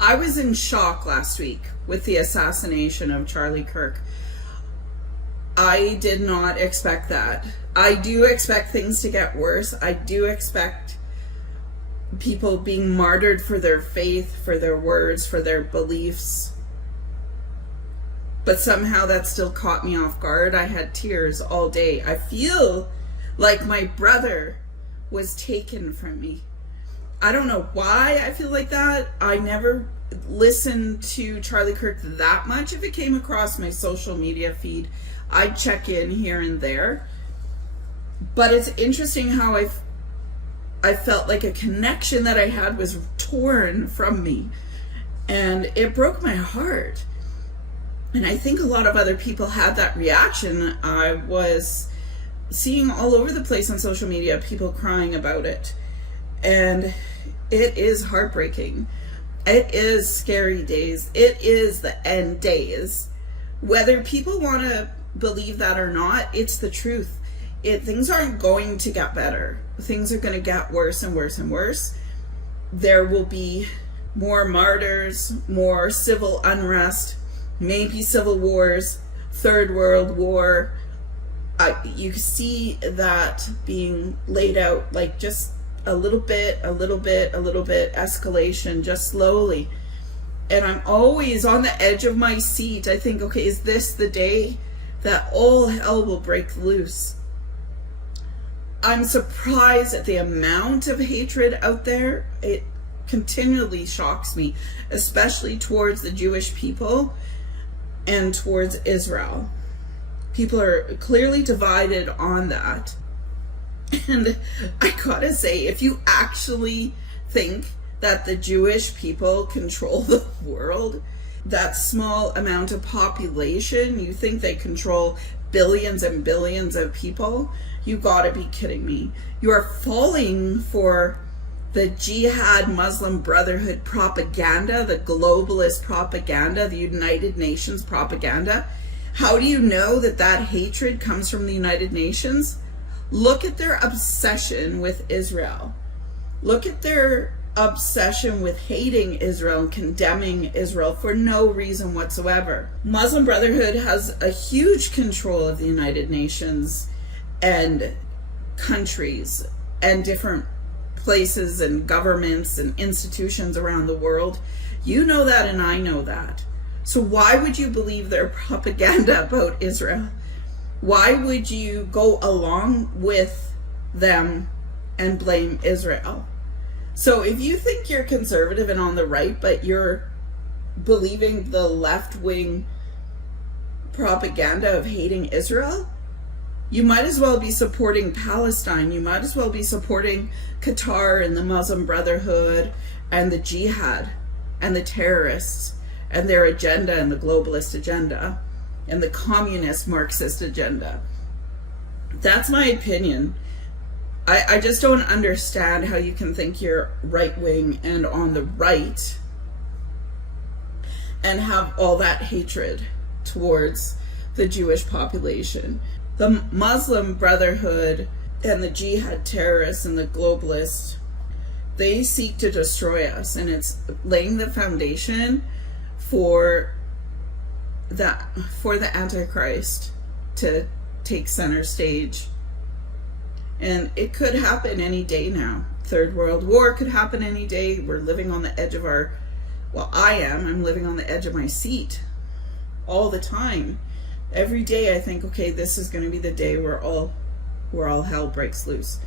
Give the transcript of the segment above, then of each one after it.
I was in shock last week with the assassination of Charlie Kirk. I did not expect that. I do expect things to get worse. I do expect people being martyred for their faith, for their words, for their beliefs. But somehow that still caught me off guard. I had tears all day. I feel like my brother was taken from me. I don't know why I feel like that. I never listened to Charlie Kirk that much. If it came across my social media feed, I'd check in here and there. But it's interesting how I felt like a connection that I had was torn from me. And it broke my heart. And I think a lot of other people had that reaction. I was seeing all over the place on social media people crying about it. And it is heartbreaking. It is scary days. It is the end days. Whether people want to believe that or not, it's the truth. Things aren't going to get better. Things are going to get worse and worse and worse. There will be more martyrs, more civil unrest, maybe civil wars, Third World War. You see that being laid out like just a little bit, escalation, just slowly. And I'm always on the edge of my seat. I think, okay, is this the day that all hell will break loose? I'm surprised at the amount of hatred out there. It continually shocks me, especially towards the Jewish people and towards Israel. People are clearly divided on that. And I gotta say, if you actually think that the Jewish people control the world, that small amount of population, you think they control billions and billions of people, you gotta be kidding me. You are falling for the Jihad Muslim Brotherhood propaganda, the globalist propaganda, the United Nations propaganda. How do you know that that hatred comes from the United Nations? Look at their obsession with Israel. Look at their obsession with hating Israel and condemning Israel for no reason whatsoever. Muslim Brotherhood has a huge control of the United Nations and countries and different places and governments and institutions around the world. You know that and I know that. So why would you believe their propaganda about Israel? Why would you go along with them and blame Israel? So if you think you're conservative and on the right, but you're believing the left-wing propaganda of hating Israel, you might as well be supporting Palestine. You might as well be supporting Qatar and the Muslim Brotherhood and the Jihad and the terrorists and their agenda and the globalist agenda and the communist Marxist agenda. That's my opinion. I just don't understand how you can think you're right-wing and on the right and have all that hatred towards the Jewish population. The Muslim Brotherhood and the Jihad terrorists and the globalists, they seek to destroy us, and it's laying the foundation for the Antichrist to take center stage. And it could happen any day now. Third World War could happen any day. We're living on the edge of I'm living on the edge of my seat all the time. Every day I think, okay, this is going to be the day where all hell breaks loose.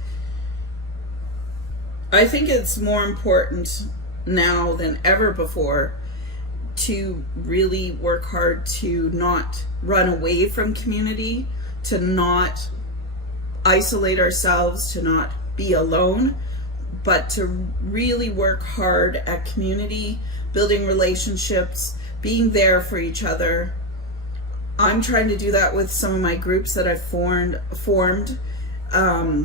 I think it's more important now than ever before to really work hard to not run away from community, to not isolate ourselves, to not be alone, but to really work hard at community, building relationships, being there for each other. I'm trying to do that with some of my groups that I've formed. I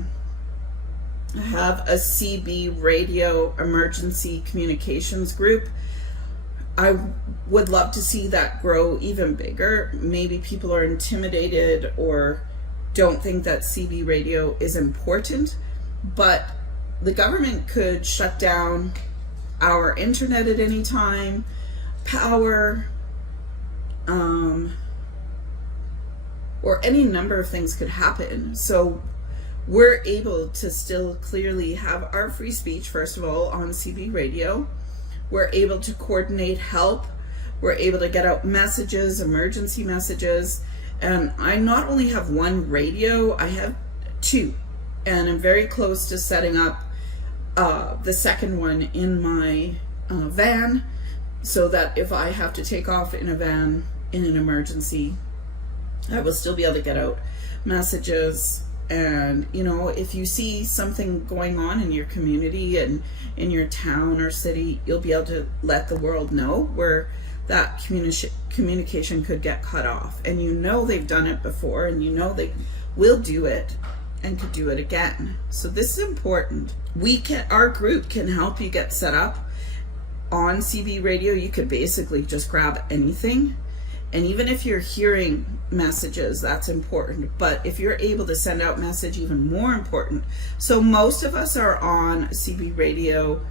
have a CB radio emergency communications group. I would love to see that grow even bigger. Maybe people are intimidated or don't think that CB radio is important, but the government could shut down our internet at any time, power, or any number of things could happen. So we're able to still clearly have our free speech, first of all, on CB radio. We're able to coordinate help. We're able to get out messages, emergency messages. And I not only have one radio, I have two. And I'm very close to setting up the second one in my van, so that if I have to take off in a van in an emergency, I will still be able to get out messages. And you know, if you see something going on in your community and in your town or city, you'll be able to let the world know where that communication could get cut off. And you know they've done it before, and you know they will do it and could do it again. So this is important. Our group can help you get set up on CB radio. You could basically just grab anything. And even if you're hearing messages, that's important. But if you're able to send out message, even more important. So most of us are on CB radio,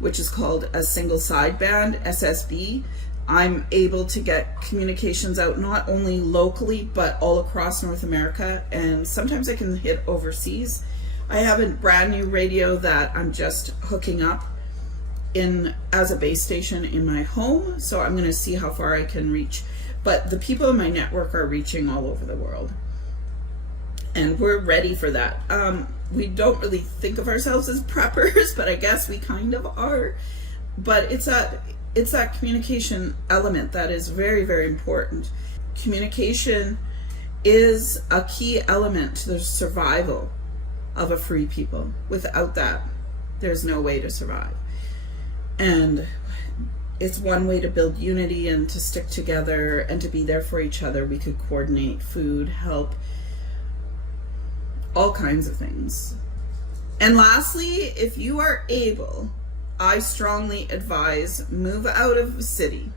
which is called a single sideband, SSB. I'm able to get communications out not only locally, but all across North America. And sometimes I can hit overseas. I have a brand new radio that I'm just hooking up in as a base station in my home. So I'm going to see how far I can reach. But the people in my network are reaching all over the world. And we're ready for that. We don't really think of ourselves as preppers, but I guess we kind of are. But it's that communication element that is very, very important. Communication is a key element to the survival of a free people. Without that, there's no way to survive. And it's one way to build unity and to stick together and to be there for each other. We could coordinate food, help, all kinds of things. And lastly, if you are able, I strongly advise move out of the city,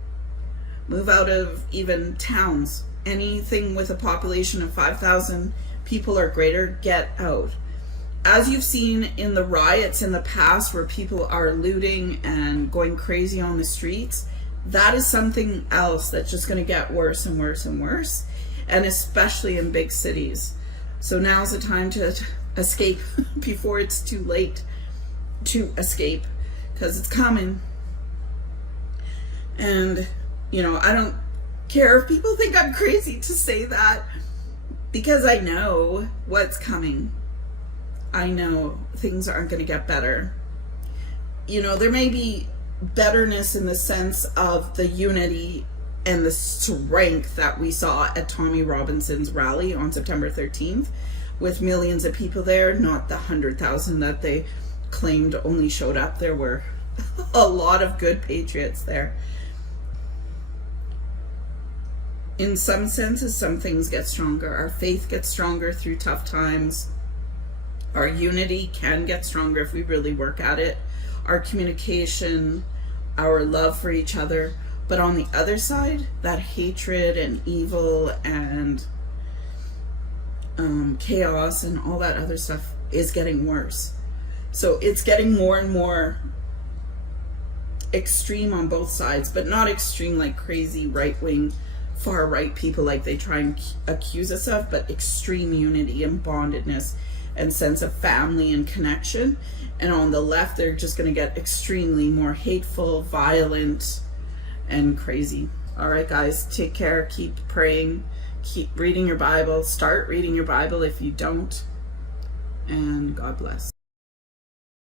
move out of even towns. Anything with a population of 5,000 people or greater, get out. As you've seen in the riots in the past where people are looting and going crazy on the streets, that is something else that's just going to get worse and worse and worse, and especially in big cities. So now's the time to escape before it's too late to escape, because it's coming. And you know, I don't care if people think I'm crazy to say that, because I know what's coming. I know things aren't going to get better. You know, there may be betterness in the sense of the unity and the strength that we saw at Tommy Robinson's rally on September 13th, with millions of people there, not the 100,000 that they claimed only showed up. There were a lot of good patriots there. In some senses, some things get stronger. Our faith gets stronger through tough times. Our unity can get stronger if we really work at it. Our communication, our love for each other. But on the other side, that hatred and evil and chaos and all that other stuff is getting worse. So it's getting more and more extreme on both sides, but not extreme like crazy right-wing, far-right people like they try and accuse us of, but extreme unity and bondedness and sense of family and connection. And on the left, they're just going to get extremely more hateful, violent, and crazy. All right, guys, take care. Keep praying. Keep reading your Bible. Start reading your Bible if you don't. And God bless.